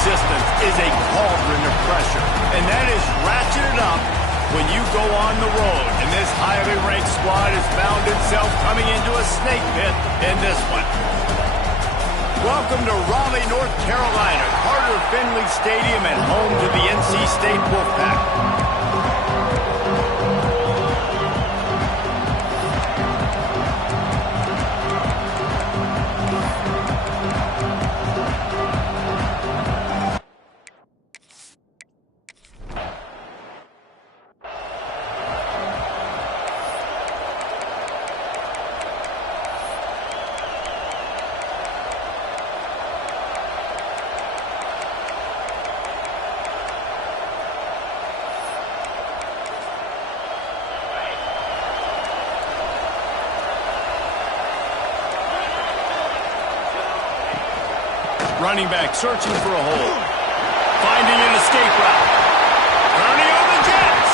resistance is a cauldron of pressure, and that is ratcheted up when you go on the road. And this highly ranked squad has found itself coming into a snake pit in this one. Welcome to Raleigh, North Carolina, Carter Finley Stadium, and home to the NC State Wolfpack. Running back searching for a hole. Finding an escape route. Turning on the jets.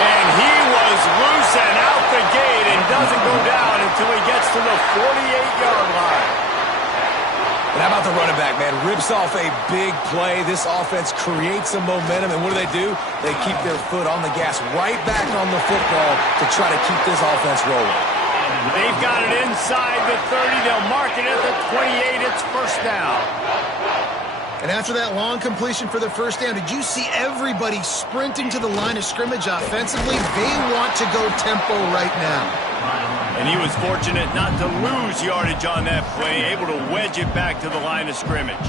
And he was loose and out the gate and doesn't go down until he gets to the 48-yard line. And how about the running back, man? Rips off a big play. This offense creates some momentum, and what do? They keep their foot on the gas, right back on the football to try to keep this offense rolling. They've got it inside the 30. They'll mark it at the 28. It's first down. And after that long completion for the first down, did you see everybody sprinting to the line of scrimmage offensively? They want to go tempo right now. And he was fortunate not to lose yardage on that play, able to wedge it back to the line of scrimmage.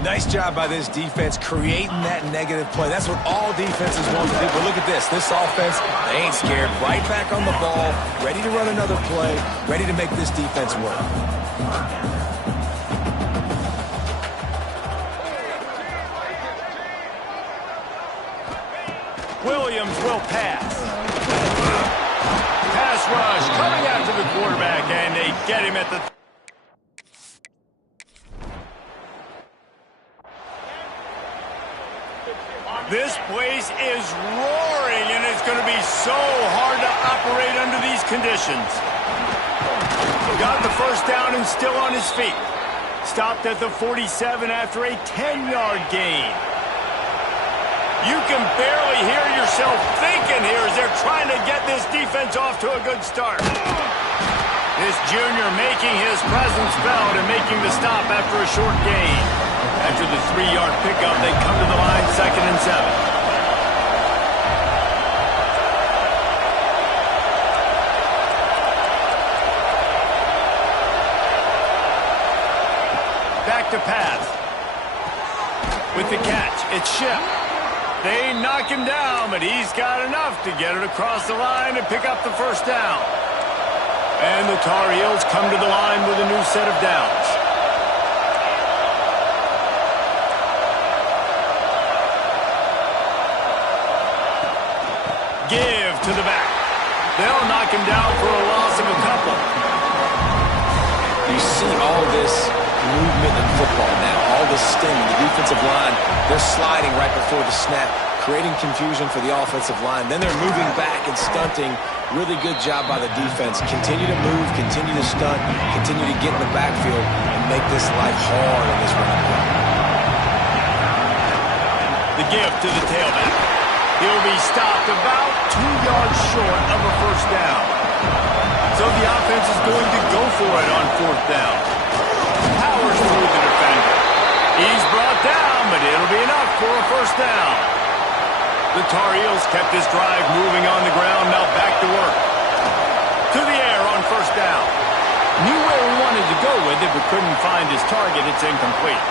Nice job by this defense creating that negative play. That's what all defenses want to do. But look at this. This offense, they ain't scared. Right back on the ball, ready to run another play, ready to make this defense work. Williams will pass. Pass rush coming after the quarterback, and they get him at the... This place is roaring, and it's going to be so hard to operate under these conditions. Got the first down and still on his feet. Stopped at the 47 after a 10-yard gain. You can barely hear yourself thinking here as they're trying to get this defense off to a good start. This junior making his presence felt and making the stop after a short gain. After the 3-yard pickup, they come to the line, 2nd and 7. Back to pass. With the catch, it's Ship. They knock him down, but he's got enough to get it across the line and pick up the first down. And the Tar Heels come to the line with a new set of downs. Give to the back. They'll knock him down for a loss of a couple. You see all this movement in football now, all the sting. The defensive line, they're sliding right before the snap, creating confusion for the offensive line. Then they're moving back and stunting. Really good job by the defense. Continue to move, continue to stunt, continue to get in the backfield and make this life hard in this running play. The give to the tailback. He'll be stopped about 2 yards short of a first down. So the offense is going to go for it on 4th down. Powers through the defender. He's brought down, but it'll be enough for a first down. The Tar Heels kept this drive moving on the ground, now back to work. To the air on first down. Knew where he wanted to go with it, but couldn't find his target. It's incomplete.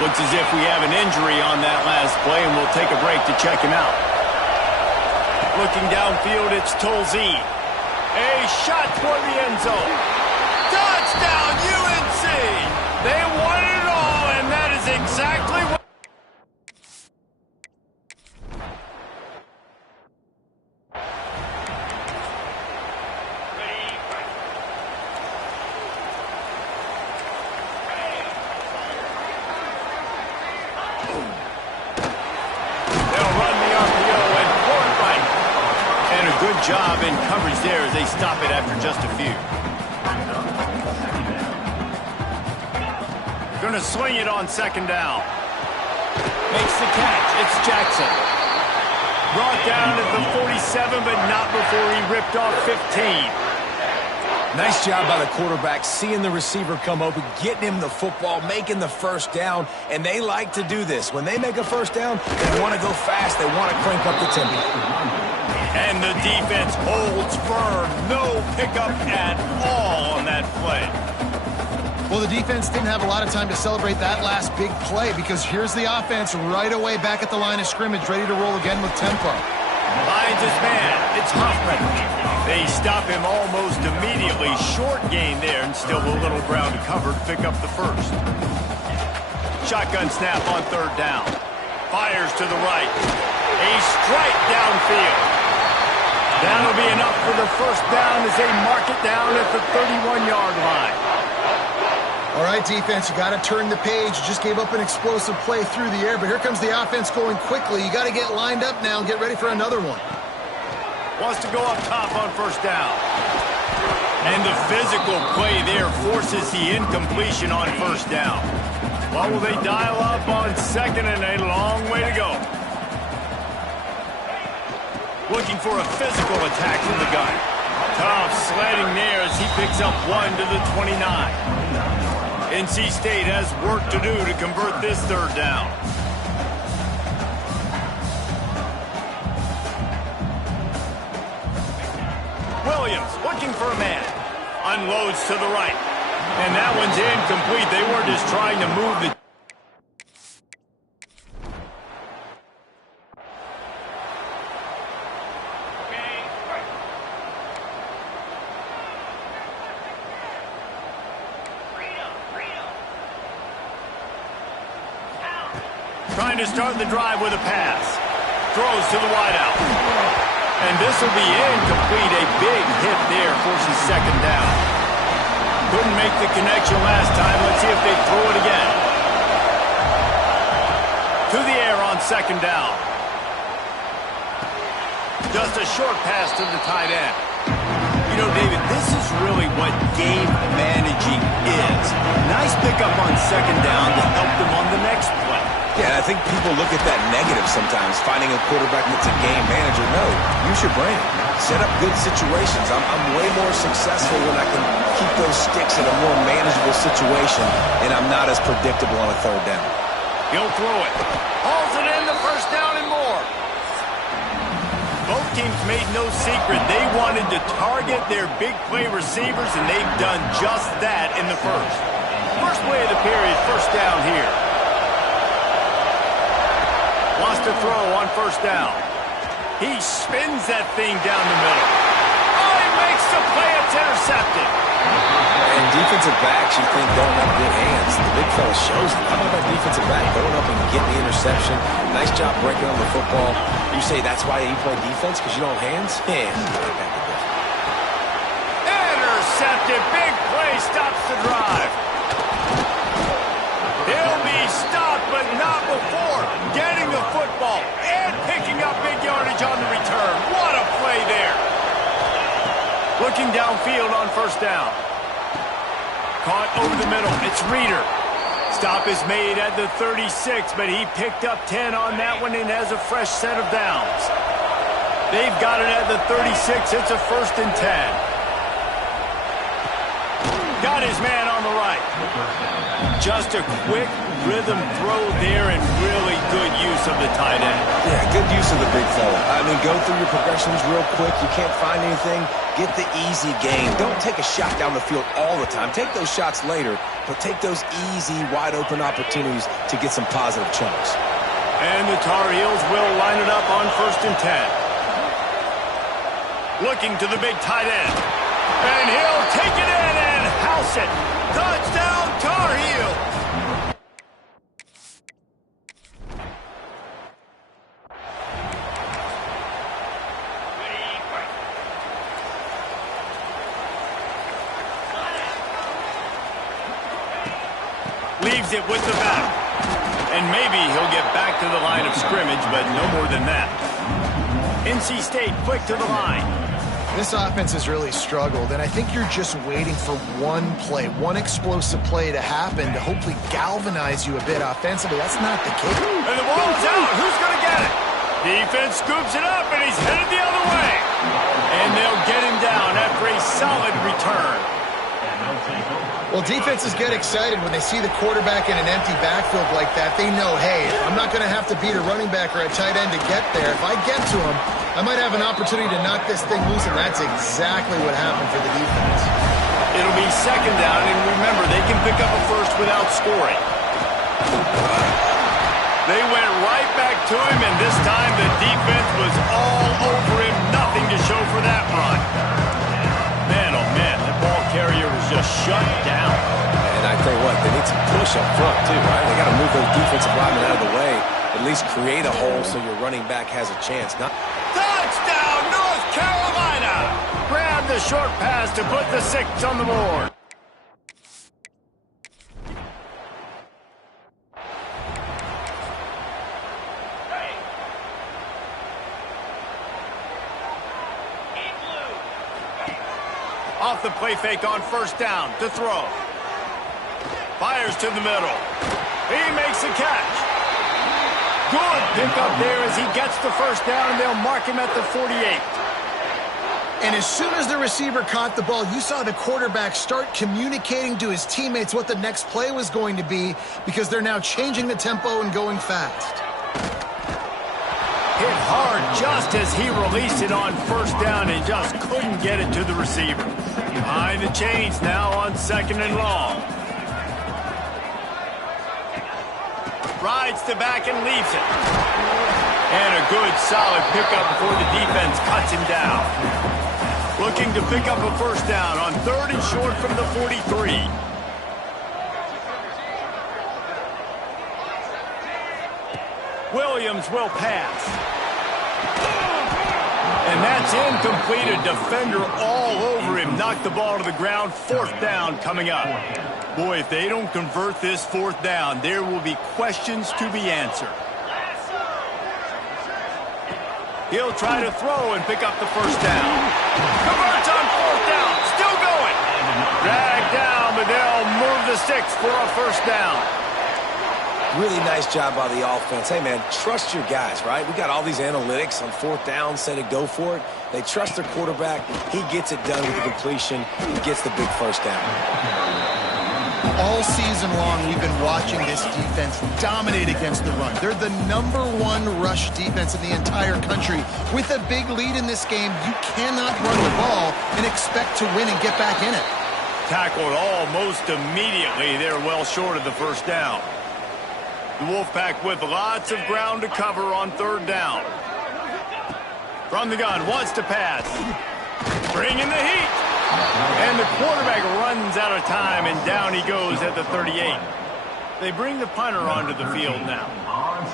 Looks as if we have an injury on that last play, and we'll take a break to check him out. Looking downfield, it's Tolzien. A shot toward the end zone. Touchdown, UNC! They won it all, and that is exactly what... Good job in coverage there as they stop it after just a few. Going to swing it on 2nd down. Makes the catch. It's Jackson. Brought down at the 47, but not before he ripped off 15. Nice job by the quarterback, seeing the receiver come open, getting him the football, making the first down, and they like to do this. When they make a first down, they want to go fast. They want to crank up the tempo. And the defense holds firm. No pickup at all on that play. Well, the defense didn't have a lot of time to celebrate that last big play because here's the offense right away back at the line of scrimmage, ready to roll again with tempo. Finds his man. It's Hoffman. They stop him almost immediately. Short gain there, and still a little ground to cover to pick up the first. Shotgun snap on third down. Fires to the right. A strike downfield. That'll be enough for the first down as they mark it down at the 31-yard line. All right, defense, you got to turn the page. You just gave up an explosive play through the air, but here comes the offense going quickly. You got to get lined up now and get ready for another one. Wants to go up top on first down. And the physical play there forces the incompletion on first down. What will they dial up on second, and a long way to go? Looking for a physical attack from the gun. Tough sledding there as he picks up 1 to the 29. NC State has work to do to convert this third down. Williams looking for a man. Unloads to the right. And that one's incomplete. They were just trying to move the... Trying to start the drive with a pass. Throws to the wideout. And this will be incomplete. A big hit there forces second down. Couldn't make the connection last time. Let's see if they throw it again. To the air on second down. Just a short pass to the tight end. You know, David, this is really what game managing is. Nice pickup on second down to help them on the next play. Yeah, I think people look at that negative sometimes, finding a quarterback that's a game manager. No, use your brain. Set up good situations. I'm way more successful when I can keep those sticks in a more manageable situation, and I'm not as predictable on a third down. He'll throw it. Hauls it in, the first down and more. Both teams made no secret. They wanted to target their big play receivers, and they've done just that in the first. First play of the period, first down here. Wants to throw on first down. He spins that thing down the middle. Oh, he makes the play. It's intercepted. And defensive backs, you think, don't have good hands. The big fella shows them. How about that defensive back going up and getting the interception? Nice job breaking on the football. You say that's why you play defense, because you don't have hands? Yeah. Intercepted. Big play stops the drive. He'll be stopped, but not before getting the football and picking up big yardage on the return. What a play there. Looking downfield on first down. Caught over the middle. It's Reeder. Stop is made at the 36, but he picked up 10 on that one and has a fresh set of downs. They've got it at the 36. It's a 1st and 10. Got his man on the right. Just a quick rhythm throw there and really good use of the tight end. Yeah, good use of the big fella. I mean, go through your progressions real quick. You can't find anything. Get the easy gain. Don't take a shot down the field all the time. Take those shots later, but take those easy, wide-open opportunities to get some positive chunks. And the Tar Heels will line it up on 1st and 10. Looking to the big tight end. And he'll take it in and house it. Touchdown, Tar Heels. Leaves it with the back. And maybe he'll get back to the line of scrimmage, but no more than that. NC State quick to the line. This offense has really struggled, and I think you're just waiting for one play, one explosive play to happen to hopefully galvanize you a bit offensively. That's not the case. And the ball's out. Who's going to get it? Defense scoops it up, and he's headed the other way. And they'll get him down after a solid return. Well, defenses get excited when they see the quarterback in an empty backfield like that. They know, hey, I'm not going to have to beat a running back or a tight end to get there. If I get to him, I might have an opportunity to knock this thing loose, and that's exactly what happened for the defense. It'll be second down, and remember, they can pick up a first without scoring. They went right back to him, and this time the defense was all over him. Nothing to show for that run. Man, oh man, that ball carrier was just shut down. And I tell you what, they need some push up front too, right? They got to move those defensive linemen out of the way, at least create a hole so your running back has a chance. Touchdown, North Carolina! Grab the short pass to put the 6 on the board. Off the play fake on first down to throw. Fires to the middle. He makes the catch. Good pickup there as he gets the first down, and they'll mark him at the 48. And as soon as the receiver caught the ball, you saw the quarterback start communicating to his teammates what the next play was going to be, because they're now changing the tempo and going fast. Hit hard just as he released it on first down and just couldn't get it to the receiver. Behind the chains now on second and long. Rides to back and leaves it. And a good solid pickup before the defense cuts him down. Looking to pick up a first down on third and short from the 43. Williams will pass. And that's incomplete. A defender all over him. Knocked the ball to the ground. Fourth down coming up. Boy, if they don't convert this fourth down, there will be questions to be answered. He'll try to throw and pick up the first down. Converts on fourth down. Still going. Dragged down, but they'll move the 6 for a first down. Really nice job by the offense. Hey, man, trust your guys, right? We got all these analytics on fourth down, say to go for it. They trust their quarterback. He gets it done with the completion. He gets the big first down. All season long, we've been watching this defense dominate against the run. They're the #1 rush defense in the entire country. With a big lead in this game, you cannot run the ball and expect to win and get back in it. Tackled almost immediately. They're well short of the first down. The Wolfpack with lots of ground to cover on third down. From the gun, wants to pass. Bringing the heat. And the quarterback runs out of time, and down he goes at the 38. They bring the punter onto the field now.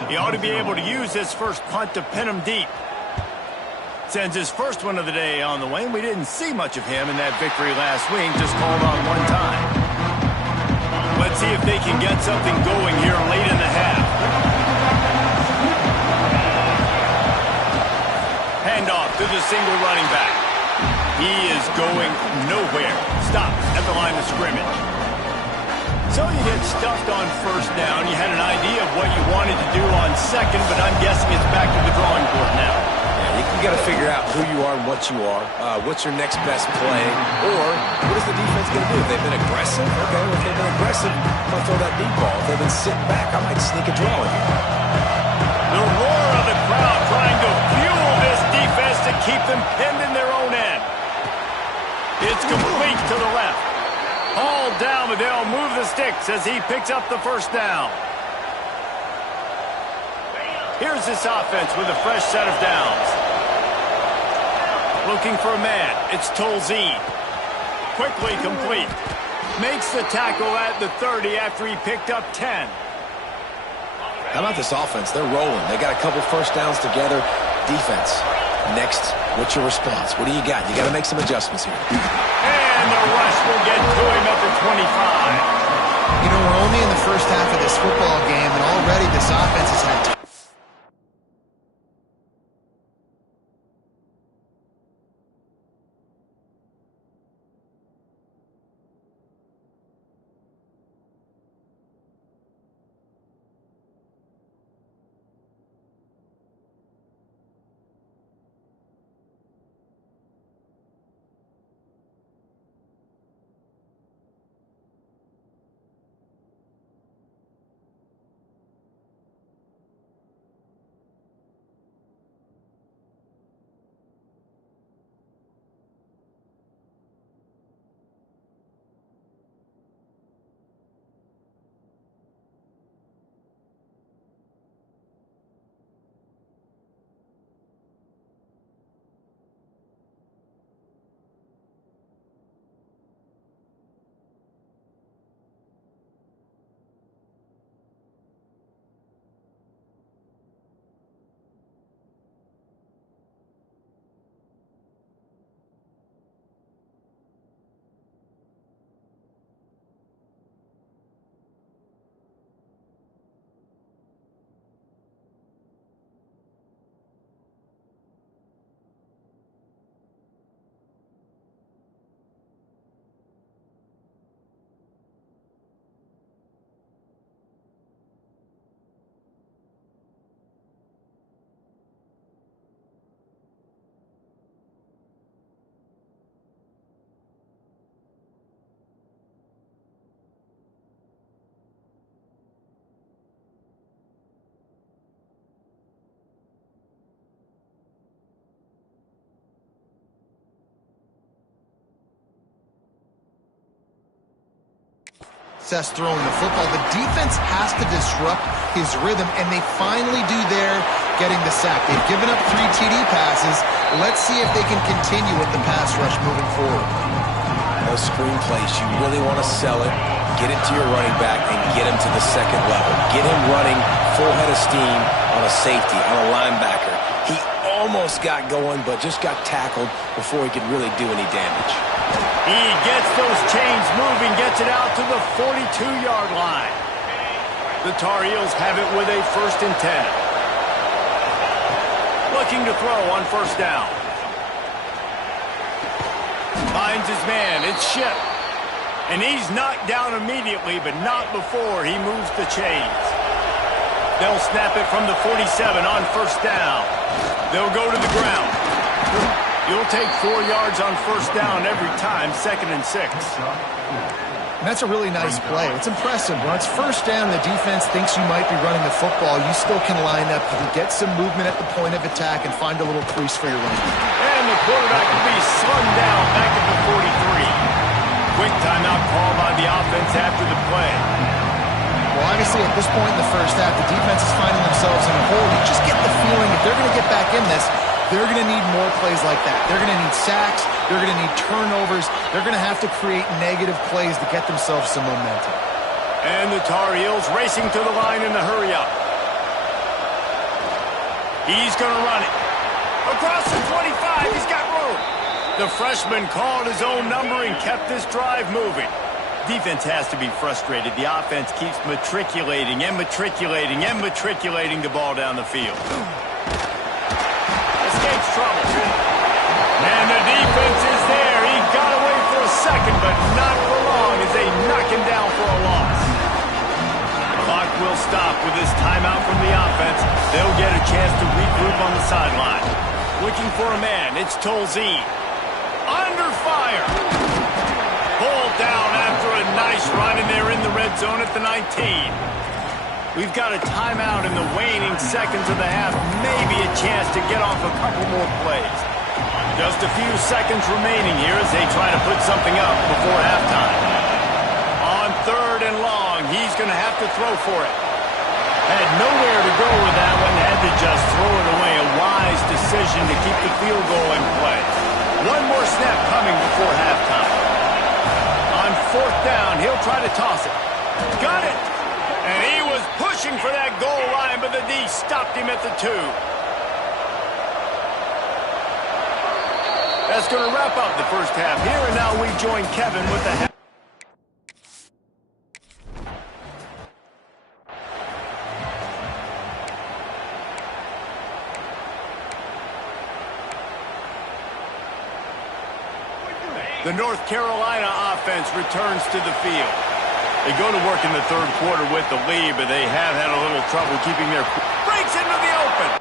He ought to be able to use this first punt to pin him deep. Sends his first one of the day on the way. We didn't see much of him in that victory last week, just called on one time. Let's see if they can get something going here late in the half. Handoff to the single running back. He is going nowhere. Stop at the line of scrimmage. So you get stuffed on first down. You had an idea of what you wanted to do on second, but I'm guessing it's back to the drawing board now. You got to figure out who you are and what you are. What's your next best play? Or what is the defense going to do? If they've been aggressive, okay, well, if they've been aggressive, I'm going to throw that deep ball. If they've been sitting back, I might sneak a draw in here. The roar of the crowd trying to fuel this defense to keep them pinned in their own end. It's complete to the left. Hauled down, but they'll move the sticks as he picks up the first down. Here's this offense with a fresh set of downs. Looking for a man. It's Tolzien. Quickly complete. Makes the tackle at the 30 after he picked up 10. How about this offense? They're rolling. They got a couple first downs together. Defense. Next, what's your response? What do you got? You got to make some adjustments here. And the rush will get to him at the 25. You know, we're only in the first half of this football game, and already this offense has had success throwing the football. The defense has to disrupt his rhythm, and they finally do there, getting the sack. They've given up 3 TD passes. Let's see if they can continue with the pass rush moving forward. Those screen plays, you really want to sell it, get it to your running back, and get him to the second level. Get him running full head of steam on a safety, on a linebacker. He almost got going, but just got tackled before he could really do any damage. He gets those chains moving, gets it out to the 42-yard line. The Tar Heels have it with a 1st and 10. Looking to throw on 1st down. Finds his man, it's Ship. And he's knocked down immediately, but not before he moves the chains. They'll snap it from the 47 on 1st down. They'll go to the ground. You'll take 4 yards on 1st down every time, 2nd and 6. And that's a really nice play. It's impressive. When it's 1st down, the defense thinks you might be running the football. You still can line up. You can get some movement at the point of attack and find a little crease for your run. And the quarterback will be slung down back at the 43. Quick timeout call by the offense after the play. Well, obviously, at this point in the 1st half, the defense is finding themselves in a hole. You just get the feeling if they're going to get back in this, they're going to need more plays like that. They're going to need sacks. They're going to need turnovers. They're going to have to create negative plays to get themselves some momentum. And the Tar Heels racing to the line in the hurry-up. He's going to run it. Across the 25, he's got room. The freshman called his own number and kept this drive moving. Defense has to be frustrated. The offense keeps matriculating and matriculating and matriculating the ball down the field. Escapes trouble. And the defense is there. He got away for a second, but not for long as they knock him down for a loss. The clock will stop with this timeout from the offense. They'll get a chance to regroup on the sideline. Looking for a man. It's Tolzien. Under fire. Pulled down after a nice run, and they're in the red zone at the 19. We've got a timeout in the waning seconds of the half. Maybe a chance to get off a couple more plays. Just a few seconds remaining here as they try to put something up before halftime. On 3rd and long, he's going to have to throw for it. Had nowhere to go with that one. Had to just throw it away. A wise decision to keep the field goal in play. One more snap coming before halftime. On 4th down, he'll try to toss it. Got it! And he was pushing for that goal line, but the D stopped him at the 2. That's going to wrap up the 1st half here, and now we join Kevin with the half. The North Carolina offense returns to the field. They go to work in the 3rd quarter with the lead, but they have had a little trouble keeping their... Breaks into the open!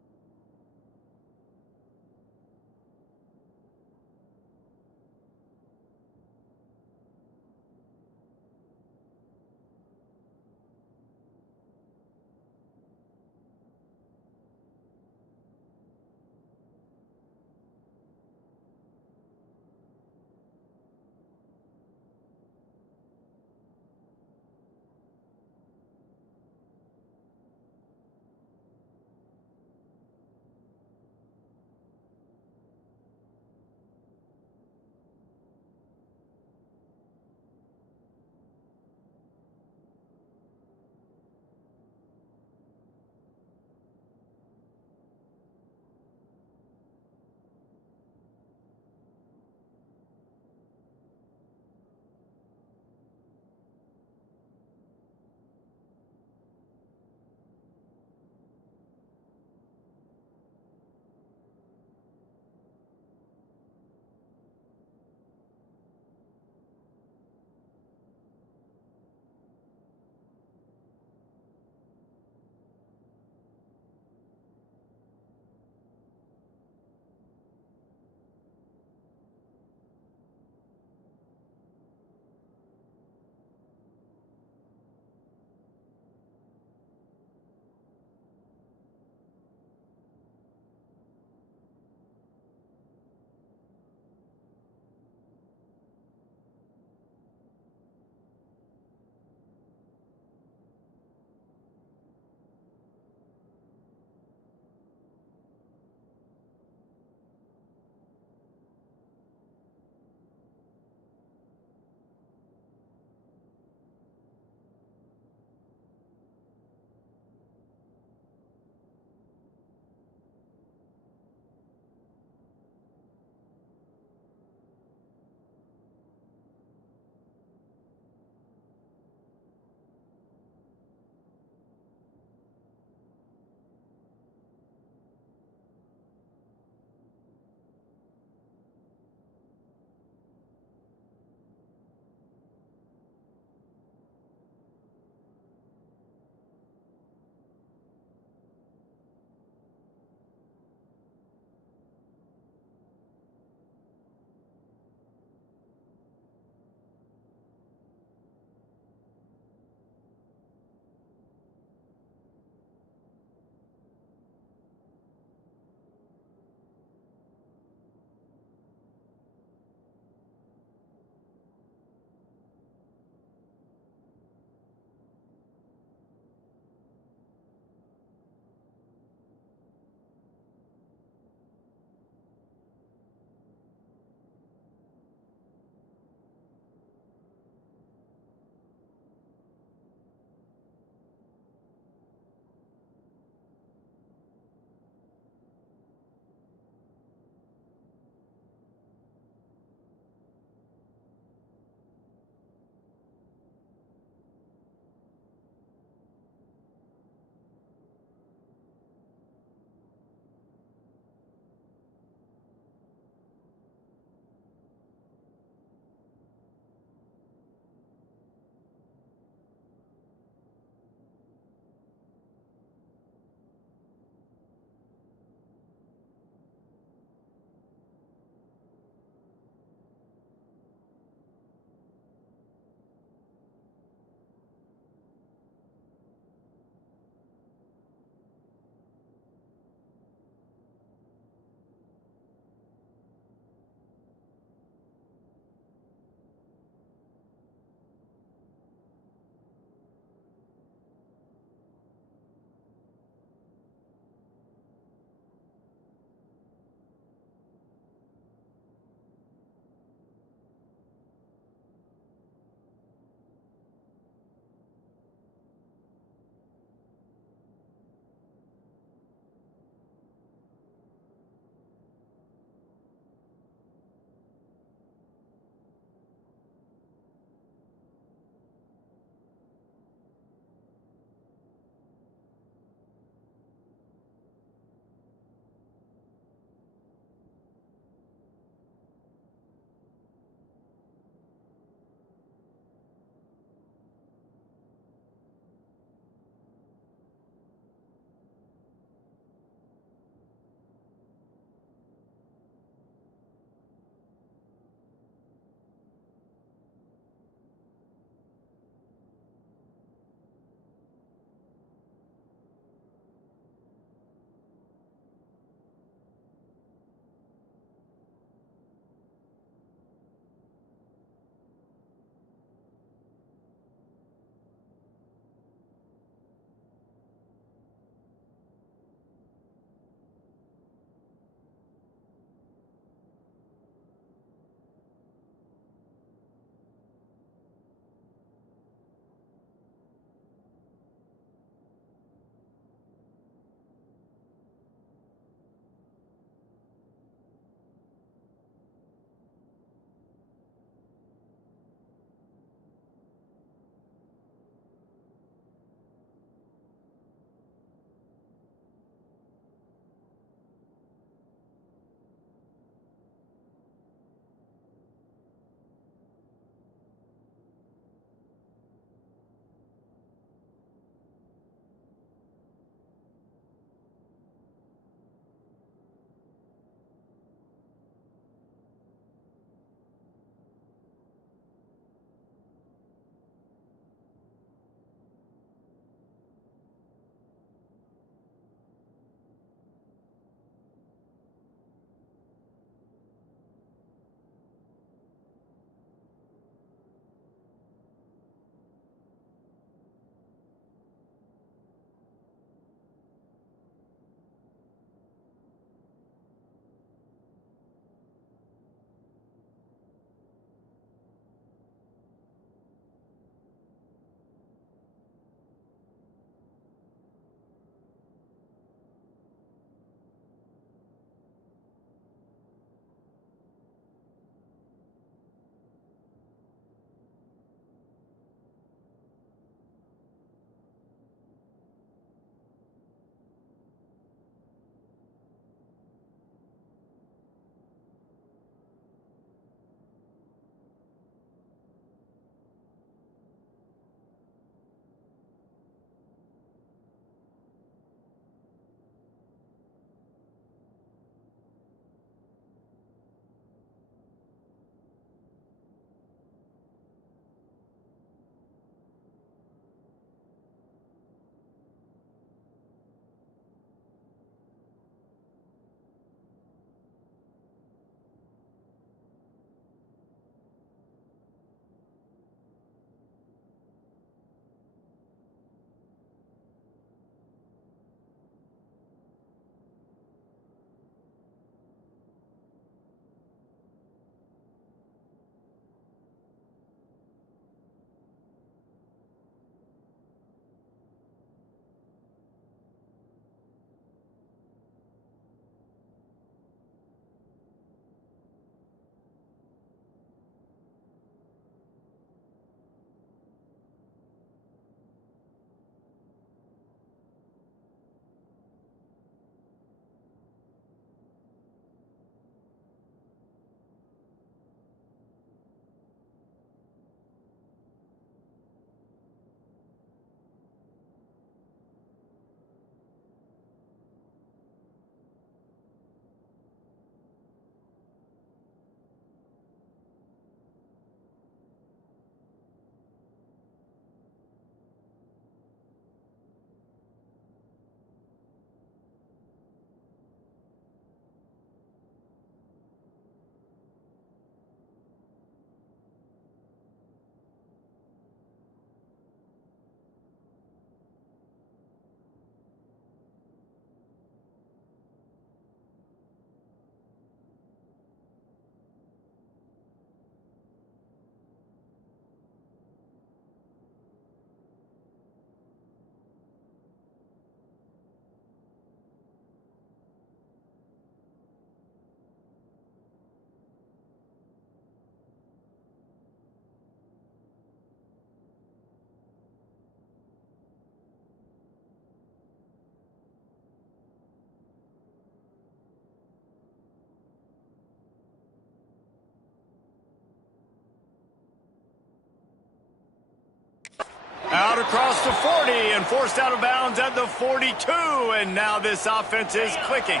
across the 40 and forced out of bounds at the 42. And now this offense is clicking.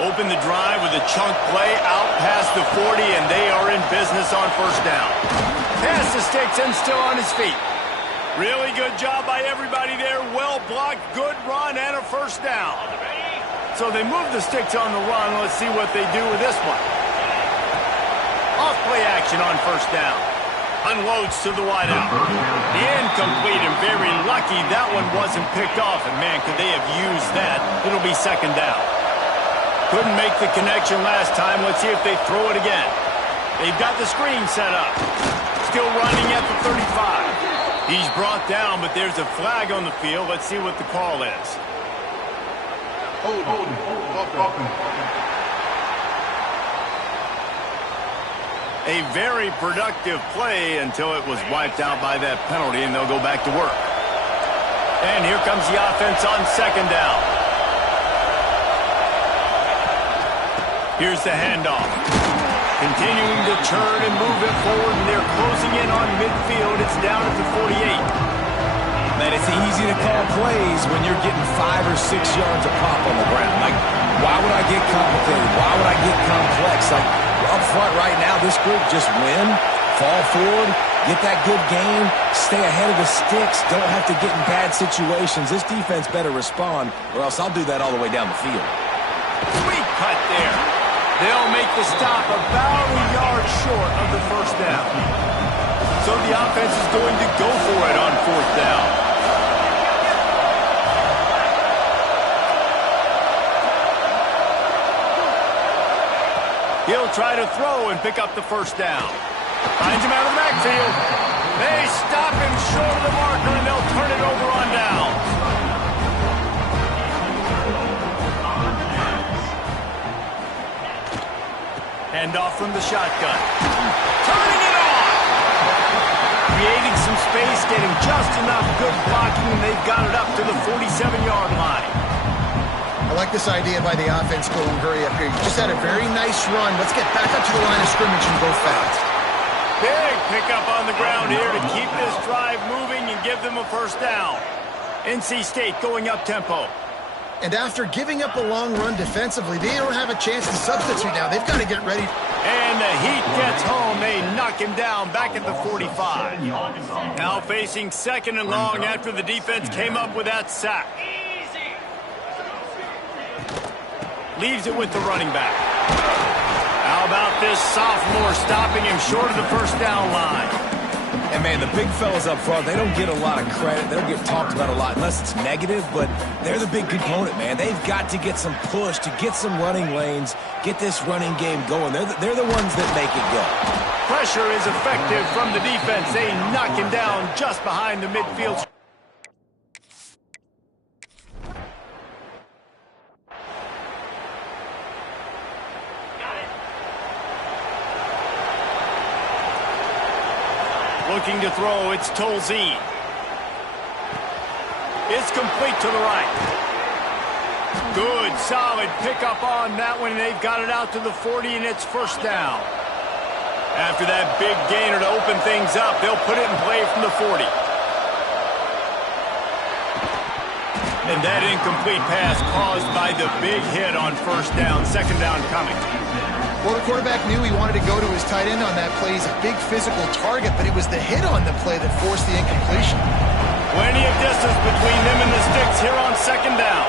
Open the drive with a chunk play out past the 40, and they are in business on first down. Pass the sticks and still on his feet. Really good job by everybody there. Well blocked, good run, and a first down. So they move the sticks on the run. Let's see what they do with this one. Off play action on first down. Unloads to the wideout. Incomplete and very lucky that one wasn't picked off. And, man, could they have used that? It'll be second down. Couldn't make the connection last time. Let's see if they throw it again. They've got the screen set up. Still running at the 35. He's brought down, but there's a flag on the field. Let's see what the call is. A very productive play until it was wiped out by that penalty, and they'll go back to work. And here comes the offense on second down. Here's the handoff. Continuing to turn and move it forward, and they're closing in on midfield. It's down at the 48. Man, it's easy to call plays when you're getting 5 or 6 yards of pop on the ground. Like, why would I get complicated? Why would I get complex? Like, up front right now, this group just win, fall forward, get that good game, stay ahead of the sticks, don't have to get in bad situations. This defense better respond, or else I'll do that all the way down the field. Sweet cut there. They'll make the stop about a yard short of the first down. So the offense is going to go for it on fourth down. He'll try to throw and pick up the first down. Finds him out of the backfield. They stop him short of the marker, and they'll turn it over on down. Handoff from the shotgun. Turning it on! Creating some space, getting just enough good blocking, and they've got it up to the 47-yard line. I like this idea by the offense going hurry up here. You just had a very nice run. Let's get back up to the line of scrimmage and go fast. Big pickup on the ground here to keep this drive moving and give them a first down. NC State going up tempo. And after giving up a long run defensively, they don't have a chance to substitute now. They've got to get ready. And the heat gets home. They knock him down back at the 45. Now facing second and long after the defense came up with that sack. Leaves it with the running back. How about this sophomore stopping him short of the first down line? And, man, the big fellas up front, they don't get a lot of credit. They don't get talked about a lot unless it's negative, but they're the big component, man. They've got to get some push, to get some running lanes, get this running game going. They're the ones that make it go. Pressure is effective from the defense. They knock him down just behind the midfield. Looking to throw, it's Tolzien. It's complete to the right. Good, solid pickup on that one, and they've got it out to the 40, and it's first down. After that big gainer to open things up, they'll put it in play from the 40. And that incomplete pass caused by the big hit on first down. Second down coming. Well, the quarterback knew he wanted to go to his tight end on that play. He's a big physical target, but it was the hit on the play that forced the incompletion. Plenty of distance between them and the sticks here on second down.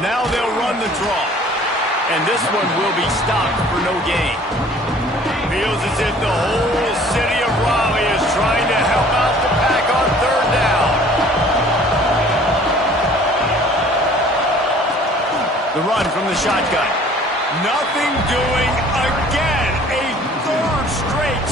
Now they'll run the draw. And this one will be stopped for no gain. Feels as if the whole city of Raleigh is trying to help out the pack on third down. The run from the shotgun. Nothing doing again. A third straight.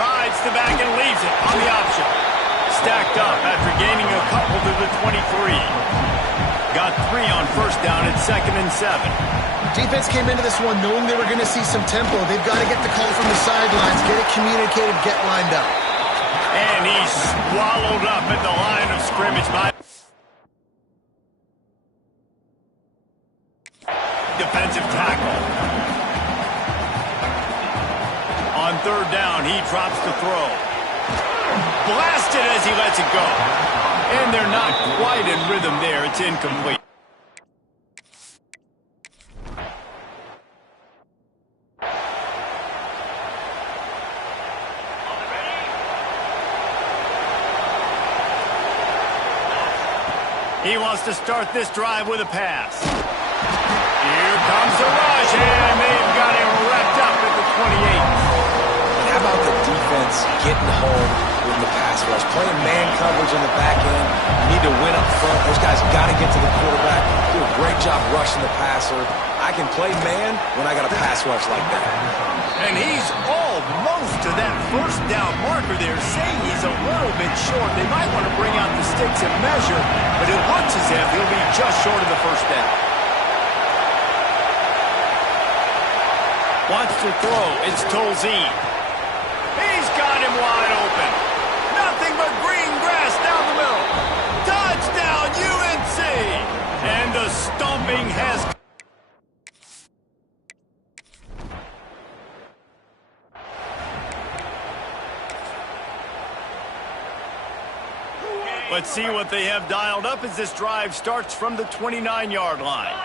Rides the back and leaves it on the option. Stacked up after gaining a couple to the 23. Got 3 on first down at 2nd and 7. Defense came into this one knowing they were going to see some tempo. They've got to get the call from the sidelines, get it communicated, get lined up. And he's swallowed up at the line of scrimmage by defensive tackle. On third down, he drops the throw. Blasted as he lets it go. And they're not quite in rhythm there. It's incomplete. He wants to start this drive with a pass. Here comes the rush, and they've got him wrapped up at the 28. And how about the defense getting home with the pass rush? Playing man coverage in the back end. You need to win up front. Those guys got to get to the quarterback. Do a great job rushing the passer. I can play man when I got a pass rush like that. And he's almost to that first down marker there, saying he's a little bit short. They might want to bring out the sticks and measure, but it looks as if he'll be just short of the first down. Wants to throw. It's Tolzien. He's got him wide open. Nothing but green grass down the middle. Touchdown, UNC! And the stomping has... Let's see what they have dialed up as this drive starts from the 29-yard line.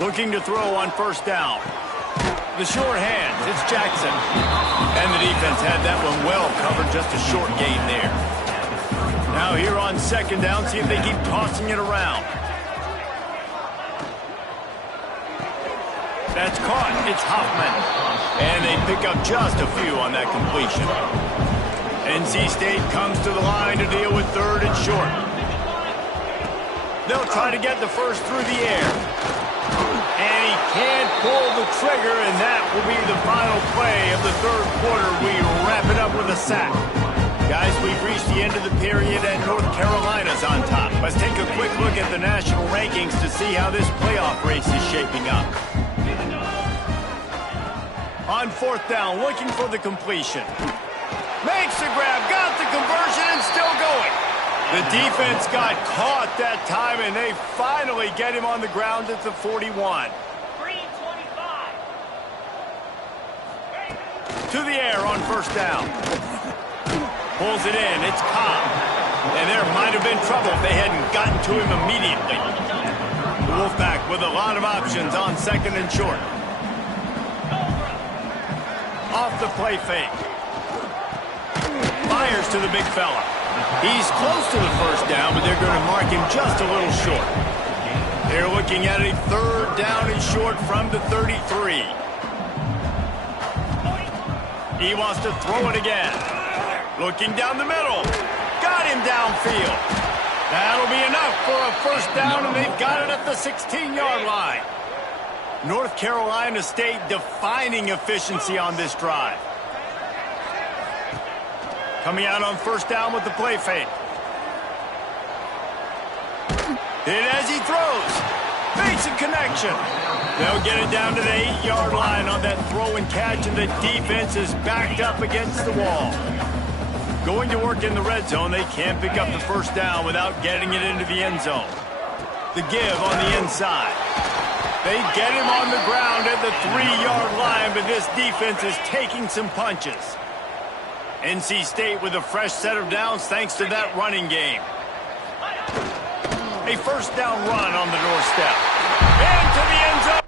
Looking to throw on first down. The short hands, it's Jackson. And the defense had that one well covered, just a short gain there. Now here on second down, see if they keep tossing it around. That's caught, it's Hoffman. And they pick up just a few on that completion. NC State comes to the line to deal with third and short. They'll try to get the first through the air. And he can't pull the trigger, and that will be the final play of the third quarter. We wrap it up with a sack. Guys, we've reached the end of the period, and North Carolina's on top. Let's take a quick look at the national rankings to see how this playoff race is shaping up. On fourth down, looking for the completion. Makes the grab, got the conversion, and still going. The defense got caught that time, and they finally get him on the ground at the 41. To the air on first down. Pulls it in, it's Cobb. And there might have been trouble if they hadn't gotten to him immediately. The Wolfpack with a lot of options on second and short. Off the play fake. Fires to the big fella. He's close to the first down, but they're going to mark him just a little short. They're looking at a third down and short from the 33. He wants to throw it again. Looking down the middle. Got him downfield. That'll be enough for a first down, and they've got it at the 16-yard line. North Carolina State defining efficiency on this drive. Coming out on first down with the play fake. Hit as he throws. Makes a connection. They'll get it down to the 8-yard line on that throw and catch, and the defense is backed up against the wall. Going to work in the red zone, they can't pick up the first down without getting it into the end zone. The give on the inside. They get him on the ground at the 3-yard line, but this defense is taking some punches. NC State with a fresh set of downs thanks to that running game. A first down run on the doorstep. Into the end zone.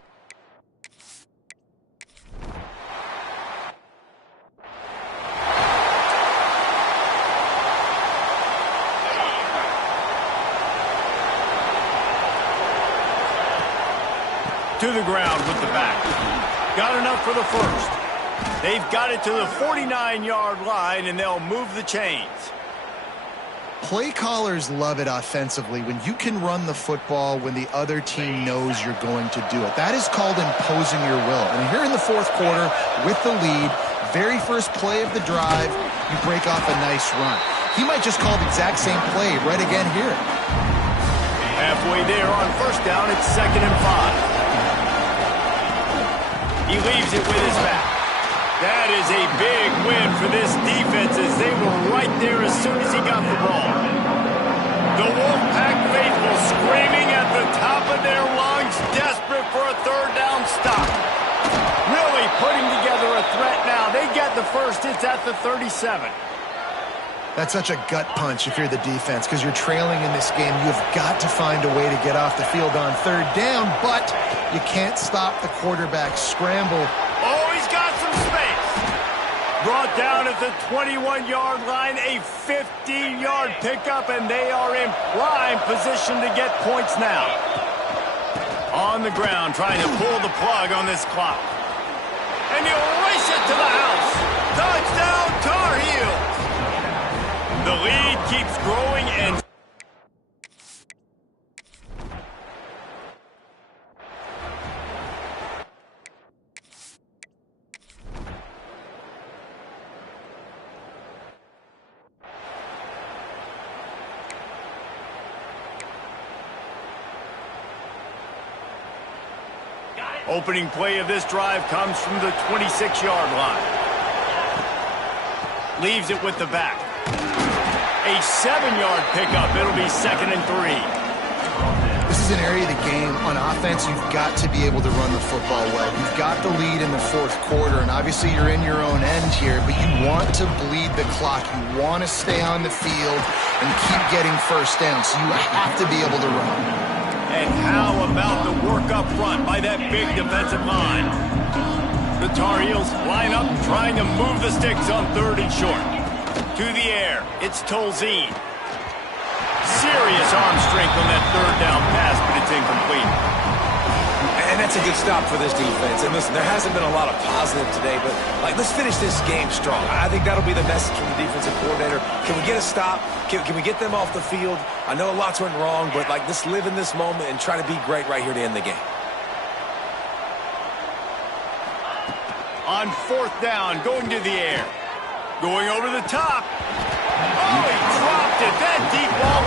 To the ground with the back. Got enough for the first. They've got it to the 49-yard line, and they'll move the chains. Play callers love it offensively when you can run the football when the other team knows you're going to do it. That is called imposing your will. And here in the fourth quarter, with the lead, very first play of the drive, you break off a nice run. He might just call the exact same play right again here. Halfway there on first down, it's 2nd and 5. He leaves it with his back. That is a big win for this defense as they were right there as soon as he got the ball. The Wolfpack faithful screaming at the top of their lungs, desperate for a third down stop. Really putting together a threat now. They get the first. It's at the 37. That's such a gut punch if you're the defense because you're trailing in this game. You've got to find a way to get off the field on third down, but you can't stop the quarterback scramble. Oh, he's got some space. Brought down at the 21-yard line, a 15-yard pickup, and they are in prime position to get points now. On the ground, trying to pull the plug on this clock. And he'll race it to the house. Touchdown, Tar Heels. The lead keeps growing and... Opening play of this drive comes from the 26-yard line. Leaves it with the back. A 7-yard pickup. It'll be 2nd and 3. This is an area of the game. On offense, you've got to be able to run the football well. You've got the lead in the fourth quarter, and obviously you're in your own end here, but you want to bleed the clock. You want to stay on the field and keep getting first down, so you have to be able to run. And how about the work up front by that big defensive line? The Tar Heels line up trying to move the sticks on 3rd and short. To the air, it's Tolzien. Serious arm strength on that 3rd down pass, but it's incomplete. And that's a good stop for this defense. And listen, there hasn't been a lot of positive today, but let's finish this game strong. I think that'll be the message from the defensive coordinator. Can we get a stop? Can we get them off the field? I know lots went wrong, but let's live in this moment and try to be great right here to end the game. On 4th down, going to the air. Going over the top. Oh, he dropped it. That deep ball.